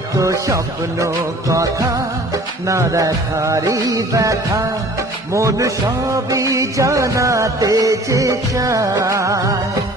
যত স্বপ্ন কথা না দেখারই ব্যথা মন সবই জানাতে চায়।